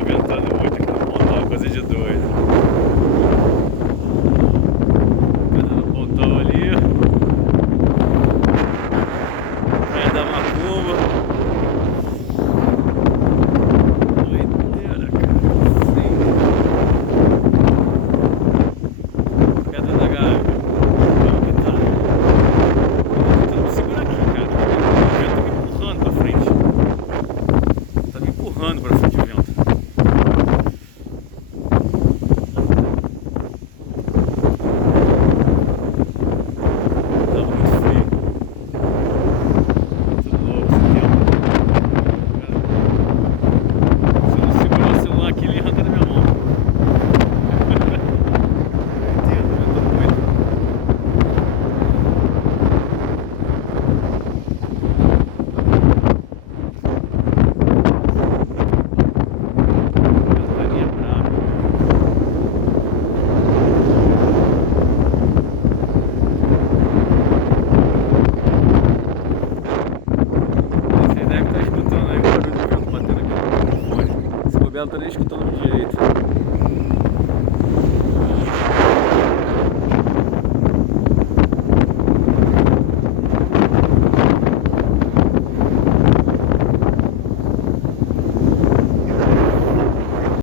Tá ventando muito aqui no pontal, uma coisa de doido. Cada no pontal ali. Praia da Macumba. Doideira, cara. Sim. Pedra da Gávea. Como que tá? Eu tô tentando me segurar aqui, cara. O vento tá me empurrando pra frente. Tá me empurrando pra frente o vento. Tá muito frio. Muito louco esse tempo. Cara, se eu não segurar o celular aqui, ele arranca da minha mão. Eu entendo, ventando muito. Ventania brava. Vocês devem estar escutando aí o barulho do vento batendo aqui no fone. Se bobear, não tô nem escutando direito.